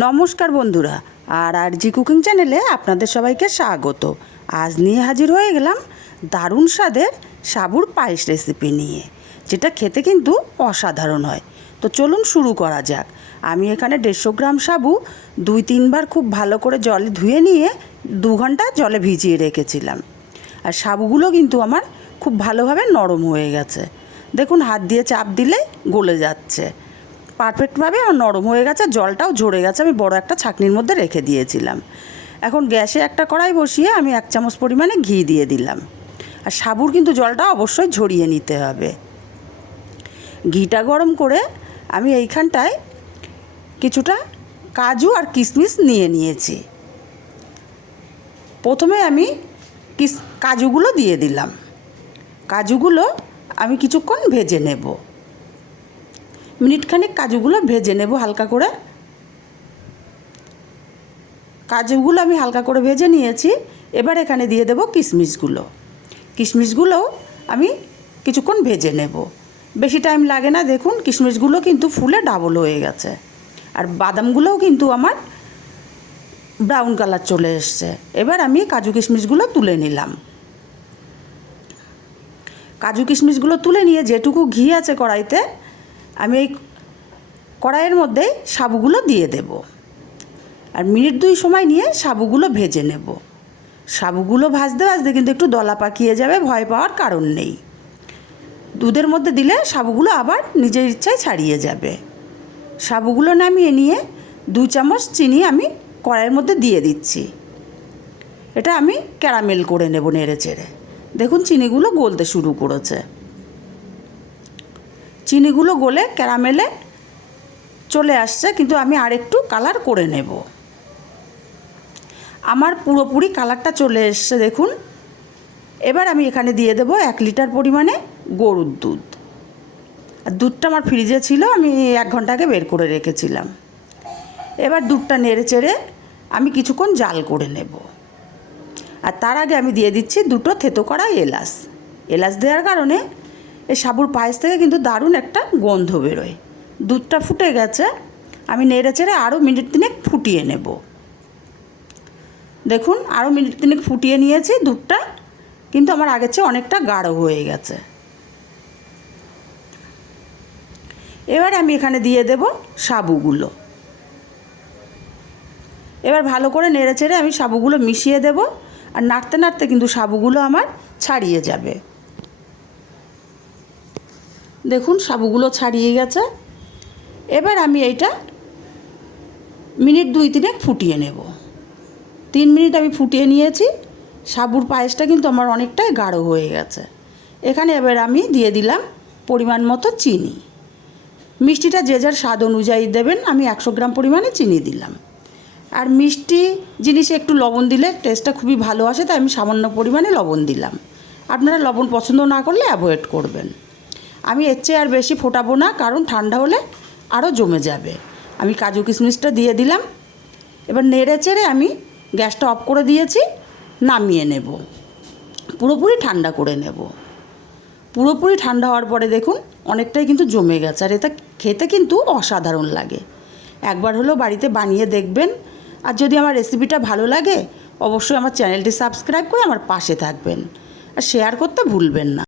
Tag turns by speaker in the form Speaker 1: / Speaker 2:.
Speaker 1: নমস্কার বন্ধুরা, আর আর জি কুকিং চ্যানেলে আপনাদের সবাইকে স্বাগত। আজ নিয়ে হাজির হয়ে গেলাম দারুণ স্বাদের সাবুর পায়েস রেসিপি নিয়ে, যেটা খেতে কিন্তু অসাধারণ হয়। তো চলুন শুরু করা যাক। আমি এখানে দেড়শো গ্রাম সাবু দুই তিনবার খুব ভালো করে জলে ধুয়ে নিয়ে দু ঘণ্টা জলে ভিজিয়ে রেখেছিলাম। আর সাবুগুলো কিন্তু আমার খুব ভালোভাবে নরম হয়ে গেছে। দেখুন, হাত দিয়ে চাপ দিলে গলে যাচ্ছে। পারফেক্টভাবে আমার নরম হয়ে গেছে জলটাও ঝরে গেছে। আমি বড় একটা ছাকনির মধ্যে রেখে দিয়েছিলাম। এখন গ্যাসে একটা কড়াই বসিয়ে আমি এক চামচ পরিমাণে ঘি দিয়ে দিলাম। আর সাবুর কিন্তু জলটা অবশ্যই ঝরিয়ে নিতে হবে। ঘিটা গরম করে আমি এইখানটায় কিছুটা কাজু আর কিশমিশ নিয়ে নিয়েছি। প্রথমে আমি কিস, কাজুগুলো দিয়ে দিলাম। কাজুগুলো আমি কিছুক্ষণ ভেজে নেব। মিনিটখানেক কাজুগুলো ভেজে নেব হালকা করে। কাজুগুলো আমি হালকা করে ভেজে নিয়েছি। এবার এখানে দিয়ে দেব কিশমিশগুলো। কিশমিশগুলোও আমি কিছুক্ষণ ভেজে নেব। বেশি টাইম লাগে না, দেখুন, কিশমিশগুলো কিন্তু ফুলে ডাবল হয়ে গেছে। আর বাদামগুলোও কিন্তু আমার ব্রাউন কালার চলে এসছে। এবার আমি কাজু কিশমিশগুলো তুলে নিলাম। কাজু কিশমিশগুলো তুলে নিয়ে যেটুকু ঘি আছে কড়াইতে আমি এই কড়াইয়ের মধ্যেই সাবুগুলো দিয়ে দেব। আর মিনিট দুই সময় নিয়ে সাবুগুলো ভেজে নেব। সাবুগুলো ভাজতে ভাজতে কিন্তু একটু দলা পাকিয়ে যাবে, ভয় পাওয়ার কারণ নেই। দুধের মধ্যে দিলে সাবুগুলো আবার নিজের ইচ্ছায় ছাড়িয়ে যাবে। সাবুগুলো নামিয়ে নিয়ে দু চামচ চিনি আমি কড়াইয়ের মধ্যে দিয়ে দিচ্ছি। এটা আমি ক্যারামেল করে নেব নেড়ে চেড়ে দেখুন, চিনিগুলো গলতে শুরু করেছে। চিনিগুলো গলে ক্যারামেলে চলে আসছে, কিন্তু আমি আরেকটু কালার করে নেব। আমার পুরোপুরি কালারটা চলে এসছে, দেখুন। এবার আমি এখানে দিয়ে দেবো এক লিটার পরিমাণে গরুর দুধ। আর দুধটা আমার ফ্রিজে ছিল, আমি এক ঘণ্টা আগে বের করে রেখেছিলাম। এবার দুধটা নেড়ে চেড়ে আমি কিছুক্ষণ জাল করে নেব। আর তার আগে আমি দিয়ে দিচ্ছি দুটো থেতো করা এলাচ। এলাচ দেওয়ার কারণে এই সাবুর পায়েস থেকে কিন্তু দারুণ একটা গন্ধ বেরোয়। দুধটা ফুটে গেছে, আমি নেড়ে চেড়ে আরও মিনিট তিনেক ফুটিয়ে নেব। দেখুন আরও মিনিট তিনেক ফুটিয়ে নিয়েছি দুধটা, কিন্তু আমার আগের চেয়ে অনেকটা গাঢ় হয়ে গেছে। এবার আমি এখানে দিয়ে দেব সাবুগুলো। এবার ভালো করে নেড়ে চেড়ে আমি সাবুগুলো মিশিয়ে দেব, আর নাড়তে নাড়তে কিন্তু সাবুগুলো আমার ছাড়িয়ে যাবে। দেখুন, সাবুগুলো ছাড়িয়ে গেছে। এবার আমি এইটা মিনিট দুই তিনেক ফুটিয়ে নেব। তিন মিনিট আমি ফুটিয়ে নিয়েছি। সাবুর পায়েসটা কিন্তু আমার অনেকটাই গাঢ় হয়ে গেছে। এখানে এবার আমি দিয়ে দিলাম পরিমাণ মতো চিনি। মিষ্টিটা যে যার স্বাদ অনুযায়ী দেবেন, আমি একশো গ্রাম পরিমাণে চিনি দিলাম। আর মিষ্টি জিনিসে একটু লবণ দিলে টেস্টটা খুবই ভালো আসে, তাই আমি সামান্য পরিমাণে লবণ দিলাম। আপনারা লবণ পছন্দ না করলে অ্যাভয়েড করবেন। আমি এর চেয়ে আর বেশি ফোটাবো না, কারণ ঠান্ডা হলে আরও জমে যাবে। আমি কাজু কিশমিশটা দিয়ে দিলাম। এবার নেড়ে চেড়ে আমি গ্যাসটা অফ করে দিয়েছি, নামিয়ে নেব। পুরোপুরি ঠান্ডা করে নেব। পুরোপুরি ঠান্ডা হওয়ার পরে দেখুন, অনেকটাই কিন্তু জমে গেছে। আর এটা খেতে কিন্তু অসাধারণ লাগে। একবার হলেও বাড়িতে বানিয়ে দেখবেন। আর যদি আমার রেসিপিটা ভালো লাগে, অবশ্যই আমার চ্যানেলটি সাবস্ক্রাইব করে আমার পাশে থাকবেন। আর শেয়ার করতে ভুলবেন না।